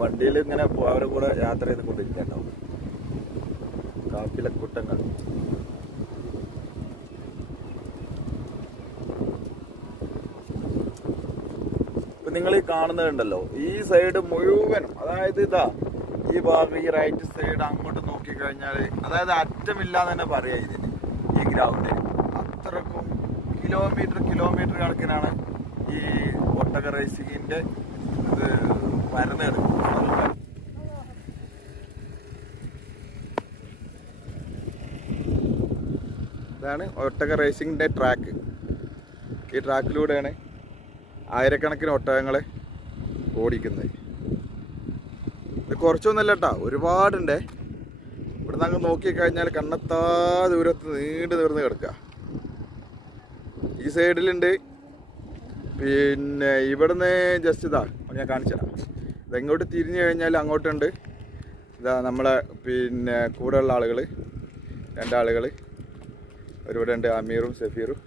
വണ്ടിയിൽ ഇങ്ങനെ അവരെ കൂടെ യാത്ര ചെയ്തുകൊണ്ടിരിക്കട്ടോ. കാപ്പിലക്കൂട്ടങ്ങൾ. ഇപ്പൊ നിങ്ങൾ ഈ കാണുന്നതുണ്ടല്ലോ, ഈ സൈഡ് മുഴുവനും, അതായത് ഇതാ ഈ ഭാഗം, ഈ റൈറ്റ് സൈഡ് അങ്ങോട്ട് നോക്കിക്കഴിഞ്ഞാൽ, അതായത് അറ്റമില്ലാന്ന് തന്നെ പറയാം ഇതിന്. ഈ ഗ്രൗണ്ട് അത്രക്കും കിലോമീറ്റർ കണക്കിനാണ് ഈ ഒട്ടക റേസിങ്ങിന്റെ ഇത് പരന്ന് കിടക്കുന്നത്. ഇതാണ് ഒട്ടക റേസിങ്ങിന്റെ ട്രാക്ക്. ഈ ട്രാക്കിലൂടെയാണ് ആയിരക്കണക്കിന് ഒട്ടകങ്ങളെ ഓടിക്കുന്നത്. ഇത് കുറച്ചൊന്നുമല്ല കേട്ടോ, ഒരുപാടുണ്ടേ. ഇവിടെ നിന്ന് അങ്ങ് നോക്കിക്കഴിഞ്ഞാൽ കണ്ണെത്താ ദൂരത്ത് നീണ്ടു നിവർന്ന് കിടക്കുക. ഈ സൈഡിലുണ്ട്, പിന്നെ ഇവിടുന്ന് ജസ്റ്റ് ഇതാ ഞാൻ കാണിച്ചു തരാം. ഇതെങ്ങോട്ട് തിരിഞ്ഞു കഴിഞ്ഞാൽ അങ്ങോട്ടുണ്ട്. ഇതാ നമ്മളെ പിന്നെ കൂടെയുള്ള ആളുകൾ, രണ്ടാളുകൾ ഒരുവിടെ ഉണ്ട്, അമീറും സഫീറും.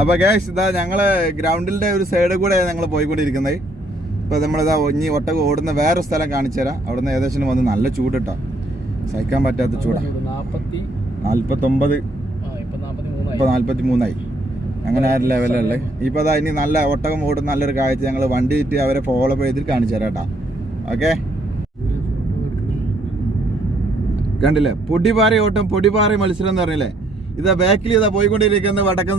അപ്പോൾ ഗൈസ്, ഇതാ ഞങ്ങളെ ഗ്രൗണ്ടിൻ്റെ ഒരു സൈഡിൽ കൂടെ ഞങ്ങൾ പോയിക്കൊണ്ടിരിക്കുന്നത്. ഇപ്പോൾ നമ്മളിതാ ഇനി ഒട്ടകം ഓടുന്ന വേറെ സ്ഥലം കാണിച്ചു തരാം. അവിടെ നിന്ന് ഏകദേശം വന്ന് നല്ല ചൂട് കേട്ടോ, സഹിക്കാൻ പറ്റാത്ത ചൂടാണ്. 49 ഇപ്പോൾ 43 അങ്ങനെ ആ ഒരു ലെവലല്ലേ. ഇപ്പോൾ അതാ ഇനി നല്ല ഒട്ടകം ഓടുന്ന നല്ലൊരു കാഴ്ച ഞങ്ങൾ വണ്ടി ഇട്ട് അവരെ ഫോളോ ചെയ്തിട്ട് കാണിച്ചു തരാം കേട്ടോ. ഓക്കെ, കണ്ടില്ലേ പൊടിപാറ ഓട്ടം, പൊടിപാറ മത്സരം എന്ന് പറഞ്ഞില്ലേ. ഇതാ ബാക്കിൽ ഇതാ പോയിക്കൊണ്ടിരിക്കുന്നത് വടക്കൻ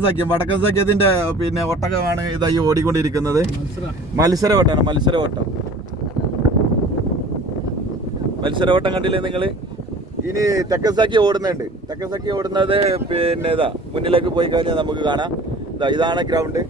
സഖ്യത്തിന്റെ പിന്നെ ഒട്ടകമാണ് ഇതാ ഈ ഓടിക്കൊണ്ടിരിക്കുന്നത്. മത്സരവട്ടം കണ്ടില്ലേ നിങ്ങൾ. ഇനി തെക്കൻ സഖ്യ ഓടുന്നുണ്ട്. തെക്കൻ സഖ്യ ഓടുന്നത് പിന്നെ ഇതാ മുന്നിലേക്ക് പോയി കഴിഞ്ഞാൽ നമുക്ക് കാണാം. ഇതാണ് ഗ്രൗണ്ട്.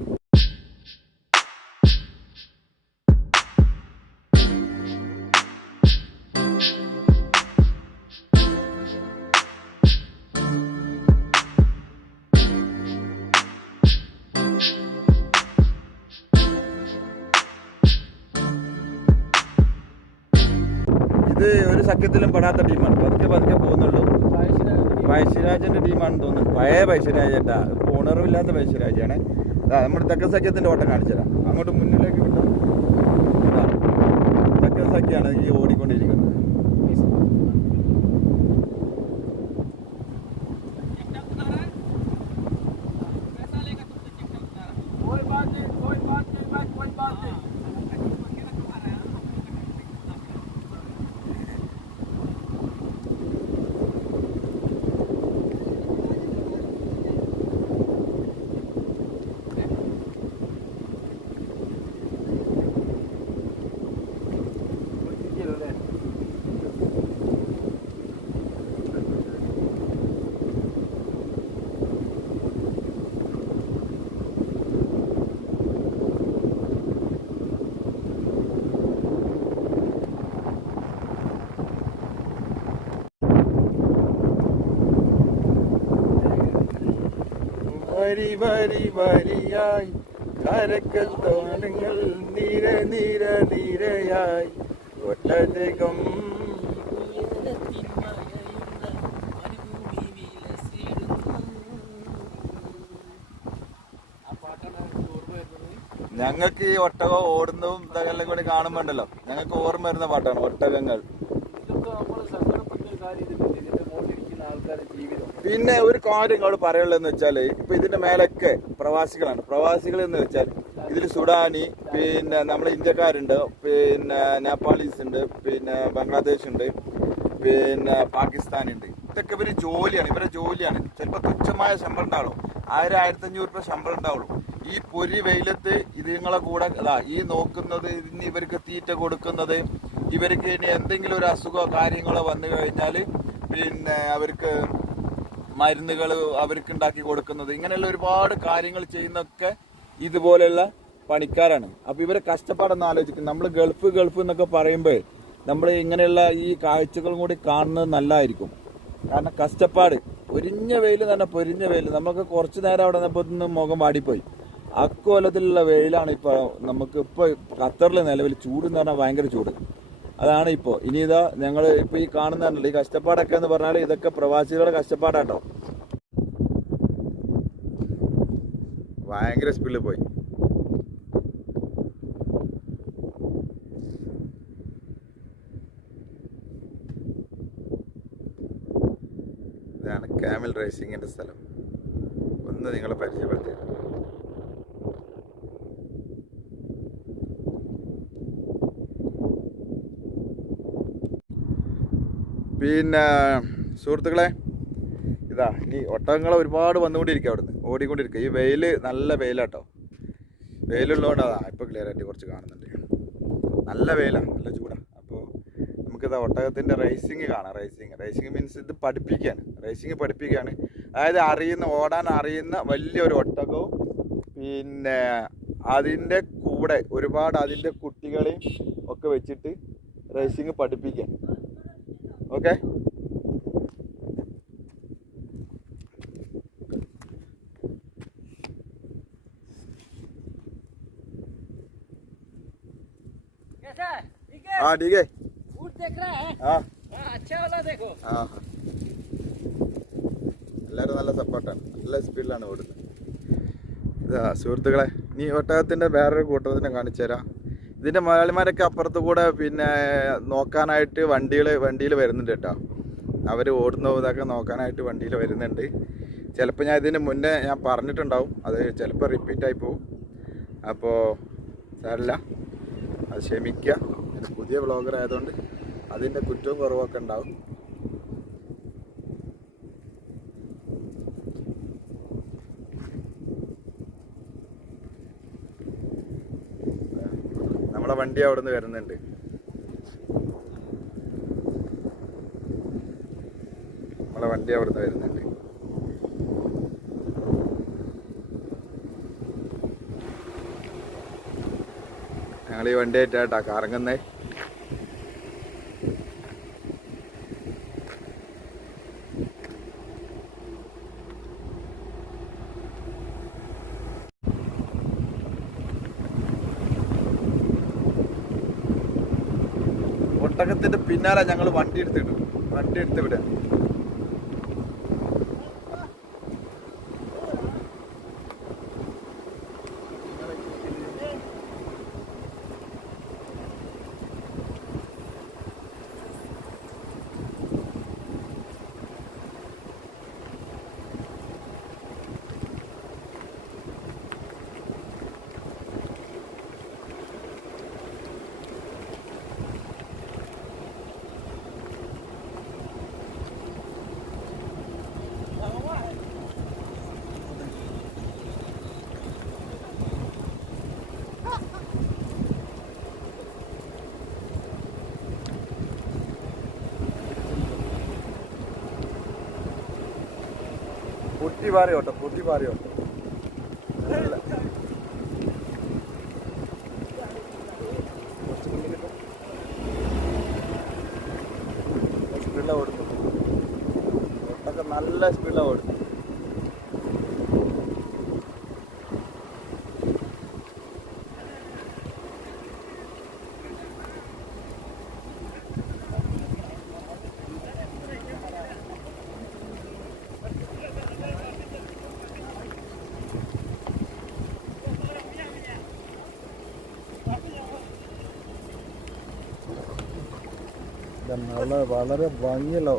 ഇത് ഒരു സഖ്യത്തിലും പെടാത്ത ടീമാണ്. പതുക്കെ പോകുന്നുള്ളൂ. പഴശ്ശിരാജന്റെ ടീമാണെന്ന് തോന്നുന്നു. പഴയ പഴശ്ശിരാജേട്ടാ, ഇപ്പോൾ ഉണർവില്ലാത്ത പഴശ്ശിരാജാണ്. നമ്മുടെ തെക്കൻ സഖ്യത്തിന്റെ ഓട്ടം കാണിച്ചു തരാം. അങ്ങോട്ട് മുന്നിലേക്ക് വിട്ടു. തെക്കൻ സഖ്യാണ് ഈ ഓടിക്കൊണ്ടിരിക്കുന്നത്. വരിയായി കരക്കൽ തോണങ്ങൾ നിരയായി ഒട്ടകം. ഞങ്ങൾക്ക് ഈ ഒട്ടകം ഓടുന്നതും ഇതെല്ലാം കൂടി കാണുമ്പോണ്ടല്ലോ ഞങ്ങൾക്ക് ഓർമ്മ വരുന്ന പാട്ടാണ് ഒട്ടകങ്ങൾ. പിന്നെ ഒരു കാര്യം ഇങ്ങോട്ട് പറയാനുള്ളതെന്ന് വെച്ചാല്, ഇപ്പൊ ഇതിന്റെ മേലൊക്കെ പ്രവാസികളാണ്. പ്രവാസികൾ എന്ന് വെച്ചാൽ ഇതിൽ സുഡാനി, പിന്നെ നമ്മളെ ഇന്ത്യക്കാരുണ്ട്, പിന്നെ നേപ്പാളീസ് ഉണ്ട്, പിന്നെ ബംഗ്ലാദേശ് ഉണ്ട്, പിന്നെ പാകിസ്ഥാനി ഉണ്ട്. ഇതൊക്കെ ഇവര് ജോലിയാണ്, ഇവരെ ജോലിയാണ്. ചിലപ്പോൾ തുച്ഛമായ ശമ്പളം ഉണ്ടാവുള്ളൂ, 1000-1500 രൂപ ശമ്പളം ഉണ്ടാവുള്ളൂ. ഈ പൊരി വെയിലത്ത് ഇതുങ്ങളെ കൂടെ ഈ നോക്കുന്നത്, ഇനി ഇവർക്ക് തീറ്റ കൊടുക്കുന്നത്, ഇവർക്ക് ഇനി എന്തെങ്കിലും ഒരു അസുഖമോ കാര്യങ്ങളോ വന്നു കഴിഞ്ഞാൽ പിന്നെ അവർക്ക് മരുന്നുകൾ അവർക്ക് ഉണ്ടാക്കി കൊടുക്കുന്നത്, ഇങ്ങനെയുള്ള ഒരുപാട് കാര്യങ്ങൾ ചെയ്യുന്നതൊക്കെ ഇതുപോലെയുള്ള പണിക്കാരാണ്. അപ്പോൾ ഇവരെ കഷ്ടപ്പാടൊന്നും ആലോചിക്കും. നമ്മൾ ഗൾഫ് എന്നൊക്കെ പറയുമ്പോൾ നമ്മൾ ഇങ്ങനെയുള്ള ഈ കാഴ്ചകളും കൂടി കാണുന്നത് നല്ലതായിരിക്കും. കാരണം കഷ്ടപ്പാട്, പൊരിഞ്ഞ വെയിൽ തന്നെ, പൊരിഞ്ഞ വെയിൽ. നമുക്ക് കുറച്ച് നേരം അവിടെ നിന്നപ്പോൾ മുഖം വാടിപ്പോയി. അക്കോലത്തിലുള്ള വെയിലാണ് ഇപ്പോൾ നമുക്ക്. ഇപ്പോൾ ഖത്തറിൽ നിലവിൽ ചൂട് എന്ന് പറഞ്ഞാൽ ഭയങ്കര ചൂട്. അതാണ് ഇപ്പോൾ. ഇനി ഇതാ ഞങ്ങൾ ഇപ്പോൾ ഈ കാണുന്നതല്ലോ ഈ കഷ്ടപ്പാടൊക്കെ എന്ന് പറഞ്ഞാൽ ഇതൊക്കെ പ്രവാസികളുടെ കഷ്ടപ്പാടാട്ടോ. ഭയങ്കര സ്പീഡിൽ പോയി. ഇതാണ് ക്യാമൽ റേസിങ്ങിന്റെ സ്ഥലം. ഒന്ന് നിങ്ങളെ പരിചയപ്പെടുത്തി. പിന്നെ സുഹൃത്തുക്കളെ, ഇതാ ഈ ഒട്ടകങ്ങൾ ഒരുപാട് വന്നുകൊണ്ടിരിക്കുക, അവിടുന്ന് ഓടിക്കൊണ്ടിരിക്കുക. ഈ വെയിൽ നല്ല വെയിലാട്ടോ. വെയിലുള്ളതുകൊണ്ട് അതാ ഇപ്പോൾ ക്ലിയർ ആയിട്ട് കുറച്ച് കാണുന്നുണ്ട്. നല്ല വെയിലാണ്, നല്ല ചൂടാണ്. അപ്പോൾ നമുക്കിതാ ഒട്ടകത്തിൻ്റെ റേസിങ് കാണാം. റേസിങ് മീൻസ് ഇത് പഠിപ്പിക്കുകയാണ്, റേസിങ് പഠിപ്പിക്കുകയാണ്. അതായത് ഓടാൻ അറിയുന്ന വലിയൊരു ഒട്ടകവും പിന്നെ അതിൻ്റെ കൂടെ ഒരുപാട് അതിൻ്റെ കുട്ടികളെയും ഒക്കെ വെച്ചിട്ട് റേസിങ് പഠിപ്പിക്കുക. ഓക്കെ, हाँ ठीक है। ऊँट देख रहा है? हाँ अच्छा वाला देखो। हाँ എല്ലാവരും നല്ല സപ്പോർട്ടാണ്, നല്ല സ്പീഡിലാണ് ഓടുന്നത്. ഇതാ സുഹൃത്തുക്കളെ, നീ ഒട്ടകത്തിൻ്റെ വേറൊരു കൂട്ടത്തിനെ കാണിച്ചു തരാം. ഇതിൻ്റെ മലയാളിമാരൊക്കെ അപ്പുറത്ത് കൂടെ പിന്നെ നോക്കാനായിട്ട് വണ്ടിയിൽ വരുന്നുണ്ട് കേട്ടോ. അവർ ഓടുന്ന ഇതൊക്കെ നോക്കാനായിട്ട് വണ്ടിയിൽ വരുന്നുണ്ട്. ചിലപ്പോൾ ഞാൻ ഇതിന് മുന്നേ ഞാൻ പറഞ്ഞിട്ടുണ്ടാവും, അത് ചിലപ്പോൾ റിപ്പീറ്റായി പോവും. അപ്പോൾ സാരമില്ല, അത് ക്ഷമിക്കുക. പുതിയ വ്ളോഗർ ആയതുകൊണ്ട് അതിൻ്റെ കുറ്റവും കുറവൊക്കെ ഉണ്ടാവും. നമ്മളെ വണ്ടി അവിടെ നിന്ന് വരുന്നുണ്ട്. ഞങ്ങൾ ഈ വണ്ടി ആയിട്ടാ കറങ്ങുന്നേ. ഒട്ടകത്തിന്റെ പിന്നാലെ ഞങ്ങൾ വണ്ടി എടുത്ത് വിടാം. പൊട്ടി പാറിയോട്ടോ. സ്പീഡിലാണ് ഓടുന്നു. ഒട്ടൊക്കെ നല്ല സ്പീഡിലാണ് ഓടുന്നു. വളരെ ഭംഗിയുള്ള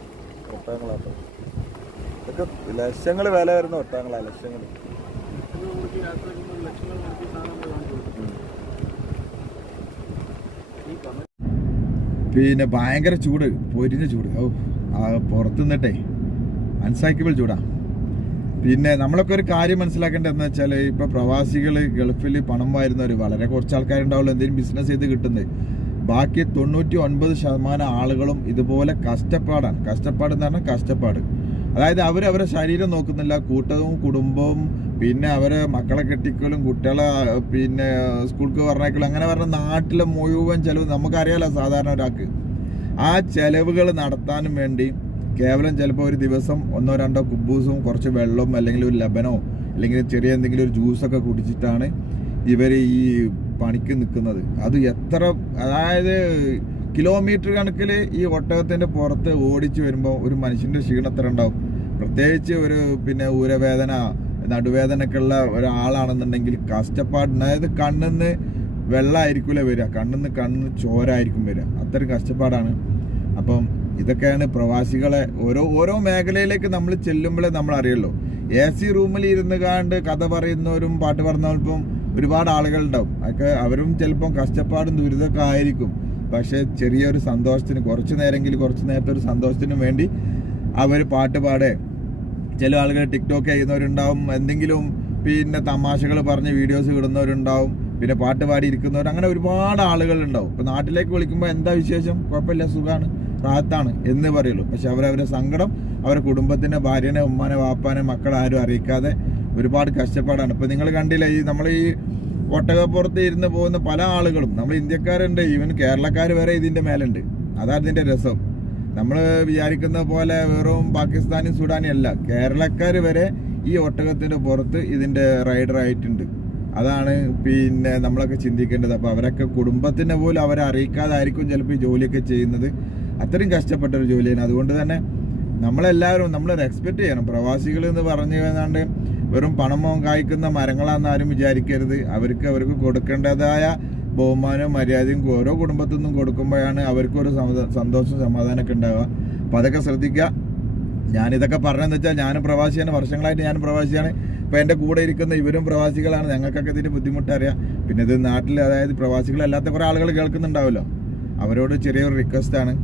ഒട്ടകങ്ങളാട്ടോ. ഇതൊക്കെ ലക്ഷങ്ങൾ വില വരുന്ന ഒട്ടകങ്ങളാണ്, ലക്ഷങ്ങൾ. പിന്നെ ഭയങ്കര ചൂട്, പൊരിഞ്ഞ ചൂട്. ഓ, പുറത്തു നിന്നിട്ടേ അൺസൈക്കബിൾ ചൂടാ. പിന്നെ നമ്മളൊക്കെ ഒരു കാര്യം മനസ്സിലാക്കേണ്ടത് എന്താ വെച്ചാൽ, ഇപ്പൊ പ്രവാസികൾ ഗൾഫിൽ പണം വാരുന്നവർ വളരെ കുറച്ച് ആൾക്കാരുണ്ടാവുള്ളൂ എന്തെങ്കിലും ബിസിനസ് ചെയ്ത് കിട്ടുന്നത്. ബാക്കി 99% ആളുകളും ഇതുപോലെ കഷ്ടപ്പാടാണ്. കഷ്ടപ്പാട് എന്ന് പറഞ്ഞാൽ കഷ്ടപ്പാട്. അതായത് അവരവരെ ശരീരം നോക്കുന്നില്ല, കൂട്ടവും കുടുംബവും, പിന്നെ അവരെ മക്കളെ കെട്ടിക്കലും കുട്ടികളെ പിന്നെ സ്കൂൾക്ക് പറഞ്ഞേക്കലും, അങ്ങനെ പറഞ്ഞ നാട്ടിലെ മുഴുവൻ ചെലവ് നമുക്കറിയാലോ. സാധാരണ ഒരാൾക്ക് ആ ചെലവുകൾ നടത്താനും വേണ്ടി കേവലം ചിലപ്പോൾ ഒരു ദിവസം 1-2 കുബൂസും കുറച്ച് വെള്ളവും അല്ലെങ്കിൽ ഒരു ലബനോ അല്ലെങ്കിൽ ചെറിയ എന്തെങ്കിലും ഒരു ജ്യൂസൊക്കെ കുടിച്ചിട്ടാണ് ഇവർ ഈ പണിക്ക് നിൽക്കുന്നത്. അത് എത്ര, അതായത് കിലോമീറ്റർ കണക്കിൽ ഈ ഒട്ടകത്തിൻ്റെ പുറത്ത് ഓടിച്ചു വരുമ്പോൾ ഒരു മനുഷ്യൻ്റെ ക്ഷീണം എത്ര ഉണ്ടാവും. പ്രത്യേകിച്ച് ഒരു പിന്നെ ഊരവേദന നടുവേദനയൊക്കെ ഉള്ള ഒരാളാണെന്നുണ്ടെങ്കിൽ കഷ്ടപ്പാട്. അതായത് കണ്ണിന്ന് വെള്ളമായിരിക്കില്ല വരിക, കണ്ണിന്ന് ചോരായിരിക്കും വരിക. അത്രയും കഷ്ടപ്പാടാണ്. അപ്പം ഇതൊക്കെയാണ് പ്രവാസികളെ ഓരോ മേഖലയിലേക്ക് നമ്മൾ ചെല്ലുമ്പോഴേ നമ്മൾ അറിയല്ലോ. AC റൂമിൽ ഇരുന്ന് കാണ്ട് കഥ പറയുന്നവരും പാട്ട് പറഞ്ഞവരും ഒരുപാട് ആളുകളുണ്ടാവും. അതൊക്കെ അവരും ചിലപ്പം കഷ്ടപ്പാടും ദുരിതമൊക്കെ ആയിരിക്കും. പക്ഷേ ചെറിയൊരു സന്തോഷത്തിന് കുറച്ച് നേരത്തെ ഒരു സന്തോഷത്തിന് വേണ്ടി അവർ പാട്ട് പാടേ, ചില ആളുകൾ ടിക്ടോക്ക് ചെയ്യുന്നവരുണ്ടാവും, എന്തെങ്കിലും പിന്നെ തമാശകൾ പറഞ്ഞ് വീഡിയോസ് ഇടുന്നവരുണ്ടാവും, പിന്നെ പാട്ട് പാടിയിരിക്കുന്നവർ, അങ്ങനെ ഒരുപാട് ആളുകളുണ്ടാവും. ഇപ്പോൾ നാട്ടിലേക്ക് വിളിക്കുമ്പോൾ എന്താ വിശേഷം, കുഴപ്പമില്ല, സുഖമാണ്, റാഹത്താണ് എന്ന് പറയുള്ളൂ. പക്ഷെ അവരവരുടെ സങ്കടം അവരുടെ കുടുംബത്തിൻ്റെ ഭാര്യനെ, ഉമ്മാനെ, വാപ്പാനെ, മക്കളെ ആരും അറിയിക്കാതെ ഒരുപാട് കഷ്ടപ്പാടാണ്. ഇപ്പോൾ നിങ്ങൾ കണ്ടില്ല, നമ്മൾ ഈ ഒട്ടകപ്പുറത്ത് ഇരുന്ന് പോകുന്ന പല ആളുകളും, നമ്മൾ ഇന്ത്യക്കാരുണ്ട്, ഈവൻ കേരളക്കാർ വരെ ഇതിൻ്റെ മേലുണ്ട്. അതാണ് ഇതിൻ്റെ രസം. നമ്മൾ വിചാരിക്കുന്ന പോലെ വെറും പാകിസ്ഥാനി സുഡാനി അല്ല, കേരളക്കാർ വരെ ഈ ഒട്ടകത്തിൻ്റെ പുറത്ത് ഇതിൻ്റെ റൈഡറായിട്ടുണ്ട്. അതാണ് പിന്നെ നമ്മളൊക്കെ ചിന്തിക്കേണ്ടത്. അപ്പോൾ അവരൊക്കെ കുടുംബത്തിനെ പോലും അവരെ അറിയിക്കാതായിരിക്കും ചിലപ്പോൾ ഈ ജോലിയൊക്കെ ചെയ്യുന്നത്. അത്രയും കഷ്ടപ്പെട്ടൊരു ജോലിയാണ്. അതുകൊണ്ട് തന്നെ നമ്മളെല്ലാവരും നമ്മൾ റെസ്പെക്റ്റ് ചെയ്യണം. പ്രവാസികൾ എന്ന് പറഞ്ഞു കഴിഞ്ഞാണ്ട് വെറും പണമോ കായ്ക്കുന്ന മരങ്ങളാണെന്ന് ആരും വിചാരിക്കരുത്. അവർക്ക് കൊടുക്കേണ്ടതായ ബഹുമാനവും മര്യാദയും ഓരോ കുടുംബത്തിൽ നിന്നും കൊടുക്കുമ്പോഴാണ് അവർക്കൊരു സന്തോഷം സമാധാനമൊക്കെ ഉണ്ടാവുക. അപ്പോൾ അതൊക്കെ ശ്രദ്ധിക്കുക. ഞാനിതൊക്കെ പറഞ്ഞതെന്ന് വെച്ചാൽ ഞാനും പ്രവാസിയാണ്, വർഷങ്ങളായിട്ട് ഞാനും പ്രവാസിയാണ്. ഇപ്പോൾ എൻ്റെ കൂടെ ഇരിക്കുന്ന ഇവരും പ്രവാസികളാണ്. ഞങ്ങൾക്കൊക്കെ ഇതിൻ്റെ ബുദ്ധിമുട്ടറിയാം. പിന്നെ ഇത് നാട്ടിൽ, അതായത് പ്രവാസികളല്ലാത്ത കുറേ ആളുകൾ കേൾക്കുന്നുണ്ടാവുമല്ലോ, അവരോട് ചെറിയൊരു റിക്വസ്റ്റാണ്.